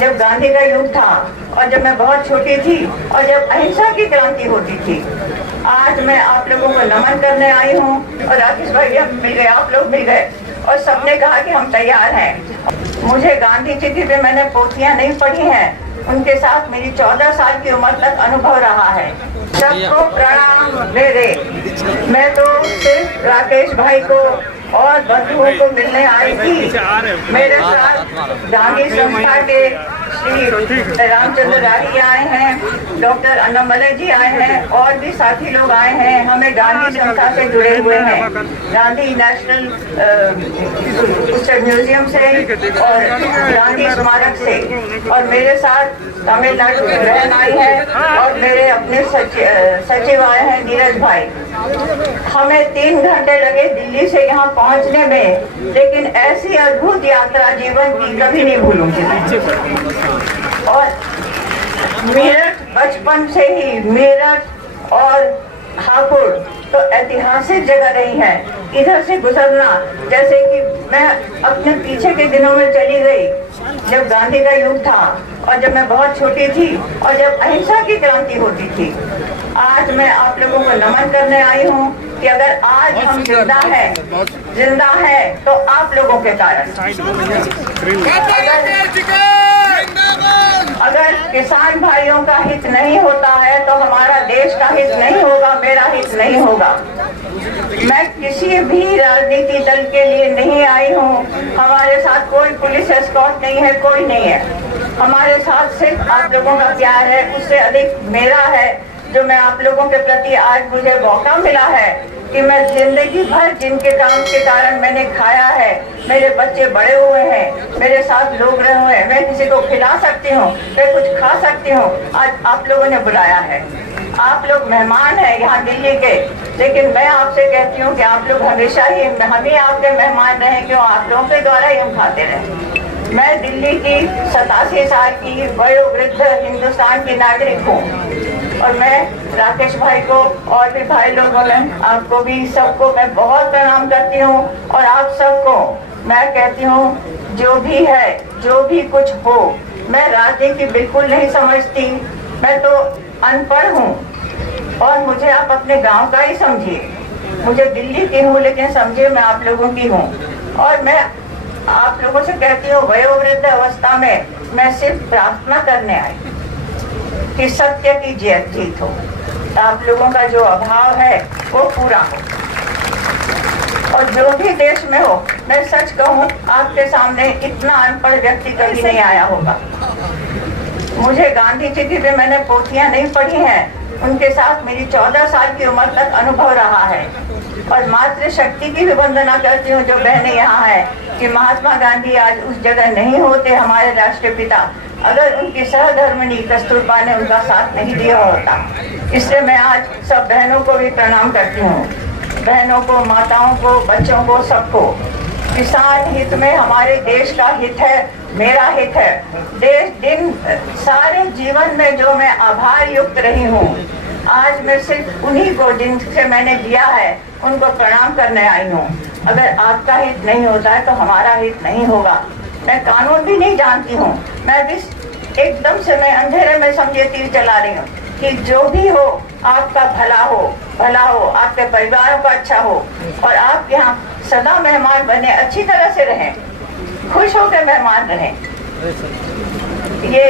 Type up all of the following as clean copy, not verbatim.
जब गांधी का युग था और जब मैं बहुत छोटी थी और जब अहिंसा की क्रांति होती थी। आज मैं आप लोगों को नमन करने आई हूँ और राकेश भाई मिल गए, आप लोग मिल गए और सबने कहा कि हम तैयार हैं। मुझे गांधी जी की भी मैंने पोथियां नहीं पढ़ी हैं, उनके साथ मेरी 14 साल की उम्र तक अनुभव रहा है। सबको प्रणाम मेरे। मैं तो सिर्फ राकेश भाई को और बंधुओं को मिलने आई थी। मेरे साथ गांधी संस्था के श्री रामचंद्र राही आए हैं, डॉक्टर अन्नामलई जी आए हैं और भी साथी लोग आए हैं। हमें गांधी संस्था से जुड़े हुए हैं, गांधी नेशनल म्यूजियम से और गांधी स्मारक से। और मेरे साथ तमिलनाडु की बहन आई है और मेरे अपने सचिव आए हैं नीरज भाई। हमें 3 घंटे लगे दिल्ली से यहाँ पहुँचने में, लेकिन ऐसी अद्भुत यात्रा जीवन की कभी नहीं भूलूंगी। और मेरठ बचपन से ही, मेरठ और हापुड़ तो ऐतिहासिक जगह रही है। इधर से गुजरना, जैसे कि मैं अपने पीछे के दिनों में चली गई जब गांधी का युग था और जब मैं बहुत छोटी थी और जब अहिंसा की क्रांति होती थी। आज मैं आप लोगों को नमन करने आई हूँ कि अगर आज हम जिंदा है तो आप लोगों के कारण। अगर किसान भाइयों का हित नहीं होता है तो हमारा देश का हित नहीं होगा, मेरा हित नहीं होगा। मैं किसी भी राजनीति दल के लिए नहीं आई हूँ। हमारे साथ कोई पुलिस एस्कॉर्ट नहीं है, कोई नहीं है। हमारे साथ सिर्फ आप लोगों का प्यार है, उससे अधिक मेरा है, जो मैं आप लोगों के प्रति आज मुझे मौका मिला है कि मैं जिंदगी भर जिनके काम के कारण मैंने खाया है, मेरे बच्चे बड़े हुए हैं, मेरे साथ लोग रहे हुए हैं, मैं किसी को खिला सकती हूँ, मैं कुछ खा सकती हूँ। आज आप लोगों ने बुलाया है, आप लोग मेहमान हैं यहाँ दिल्ली के, लेकिन मैं आपसे कहती हूँ कि आप लोग हमेशा ही हम ही आपके मेहमान रहे, क्यों आप लोगों के द्वारा ही हम खाते रहे। मैं दिल्ली की 87 साल की वयोवृद्ध हिंदुस्तान की नागरिक हूँ और मैं राकेश भाई को और भी भाई लोगों ने आपको भी सबको मैं बहुत प्रणाम करती हूँ। और आप सबको मैं कहती हूँ, जो भी है, जो भी कुछ हो, मैं राजनीति बिल्कुल नहीं समझती, मैं तो अनपढ़ हूँ और मुझे आप अपने गांव का ही समझिए। मुझे दिल्ली की हूँ लेकिन समझिए मैं आप लोगों की हूँ। और मैं आप लोगों से कहती हूँ, वयोवृद्ध अवस्था में मैं सिर्फ प्रार्थना करने आई कि सत्य की जीत हो, आप लोगों का जो अभाव है वो पूरा हो। और जो भी देश में हो, मैं सच कहूँ आपके सामने इतना अनपढ़ व्यक्ति कभी नहीं आया होगा। मुझे गांधी जी की भी मैंने पोथियां नहीं पढ़ी हैं, उनके साथ मेरी 14 साल की उम्र तक अनुभव रहा है। और मातृशक्ति की भी वंदना करती हूँ जो बहनें यहाँ है, कि महात्मा गांधी आज उस जगह नहीं होते, हमारे राष्ट्रपिता, अगर उनकी सहधर्मिणी कस्तूरबा ने उनका साथ नहीं दिया होता। इसलिए मैं आज सब बहनों को भी प्रणाम करती हूँ, बहनों को, माताओं को, बच्चों को, सबको। किसान हित में हमारे देश का हित है, मेरा हित है। देश दिन सारे जीवन में जो मैं आभार युक्त रही हूँ, आज मैं सिर्फ उन्हीं को जिनसे मैंने दिया है उनको प्रणाम करने आई हूँ। अगर आपका हित नहीं होता है तो हमारा हित नहीं होगा। मैं कानून भी नहीं जानती हूँ, मैं भी एकदम से मैं अंधेरे में समझे तीर चला रही हूँ कि जो भी हो आपका भला हो, भला हो, आपके परिवारों का अच्छा हो और आप यहाँ सदा मेहमान बने, अच्छी तरह से रहें, खुश होकर मेहमान रहें। ये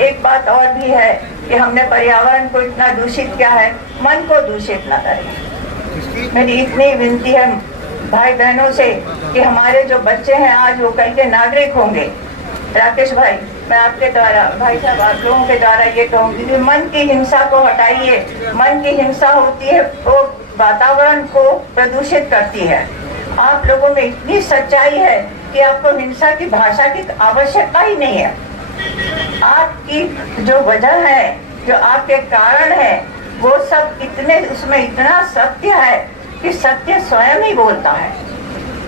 एक बात और भी है कि हमने पर्यावरण को इतना दूषित किया है, मन को दूषित न करें। मेरी इतनी विनती है भाई बहनों से कि हमारे जो बच्चे हैं आज वो कल के नागरिक होंगे। राकेश भाई, मैं आपके द्वारा, भाई साहब आप लोगों के द्वारा ये कहूँगी कि मन की हिंसा को हटाइए। मन की हिंसा होती है वो वातावरण को प्रदूषित करती है। आप लोगों में इतनी सच्चाई है कि आपको हिंसा की भाषा की आवश्यकता ही नहीं है। आपकी जो वजह है, जो आपके कारण है, वो सब इतने, उसमें इतना सत्य है कि सत्य स्वयं ही बोलता है।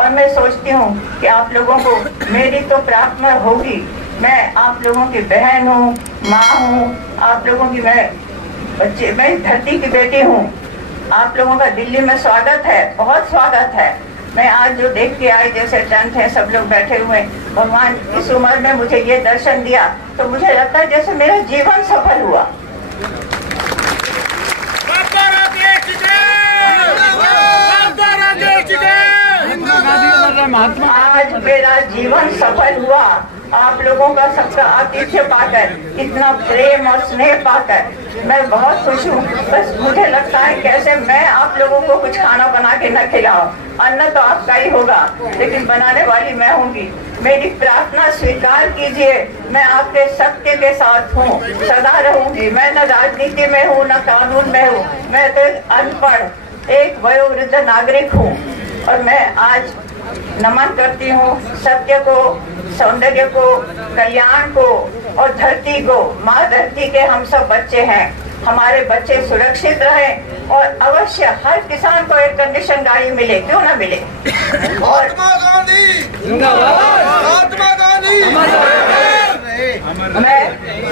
और मैं सोचती हूँ कि आप लोगों को मेरी तो प्रार्थना होगी। मैं आप लोगों की बहन हूँ, माँ हूँ, आप लोगों की मैं धरती की बेटी हूँ। आप लोगों का दिल्ली में स्वागत है, बहुत स्वागत है। मैं आज जो देख के आई, जैसे टेंट है, सब लोग बैठे हुए, भगवान इस उम्र में मुझे ये दर्शन दिया तो मुझे लगता है जैसे मेरा जीवन सफल हुआ। आज मेरा जीवन सफल हुआ आप लोगों का सबका आतिथ्य पाकर, इतना प्रेम और स्नेह पाकर मैं बहुत खुश हूँ। बस मुझे लगता है कैसे मैं आप लोगों को कुछ खाना बना के न खिलाऊं, अन्न तो आपका ही होगा लेकिन बनाने वाली मैं होंगी। मेरी प्रार्थना स्वीकार कीजिए, मैं आपके सत्य के साथ हूँ, सदा रहूंगी। मैं न राजनीति में हूँ न कानून में हूँ, मैं तो अनपढ़ एक वयोवृद्ध नागरिक हूँ और मैं आज नमन करती हूँ सत्य को, सौंदर्य को, कल्याण को और धरती को। माँ धरती के हम सब बच्चे हैं, हमारे बच्चे सुरक्षित रहें और अवश्य हर किसान को एक कंडीशन गाड़ी मिले, क्यों ना मिले। और महात्मा गांधी जिंदाबाद, महात्मा गांधी मैं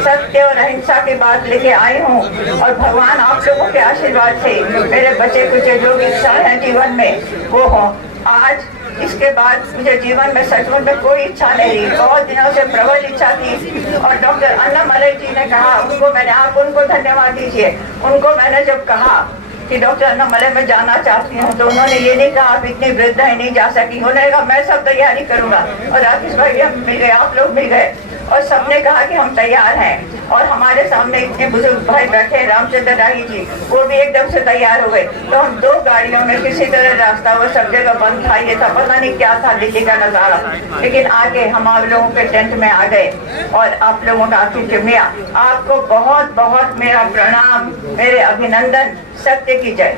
सत्य और अहिंसा की बात लेके आई हूँ और भगवान आप लोगों के आशीर्वाद से मेरे बच्चे कुछ जो भी इच्छा है जीवन में वो हो। आज इसके बाद मुझे जीवन में सचमुच में कोई इच्छा नहीं, बहुत दिनों से प्रबल इच्छा थी और डॉक्टर अन्नामलई जी ने कहा, उनको मैंने, आप उनको धन्यवाद दीजिए, उनको मैंने जब कहा कि डॉक्टर अन्नामलई मैं जाना चाहती हूँ तो उन्होंने ये नहीं कहा आप इतनी वृद्ध है नहीं जा सकी, उन्होंने कहा मैं सब तैयारी करूंगा। और राकेश भाई हम मिल गए, आप लोग मिल गए और सबने कहा कि हम तैयार हैं। और हमारे सामने इतने बुजुर्ग भाई बैठे हैं, रामचंद्र राही जी, वो भी एकदम से तैयार हो गए। तो हम 2 गाड़ियों में किसी तरह रास्ता, वो सब जगह बंद था, ये था, पता नहीं क्या था दिल्ली का नजारा, लेकिन आके हम आप लोगों के टेंट में आ गए और आप लोगों का आतिथ्य मिला। आपको बहुत बहुत मेरा प्रणाम, मेरे अभिनंदन। सत्य की जय।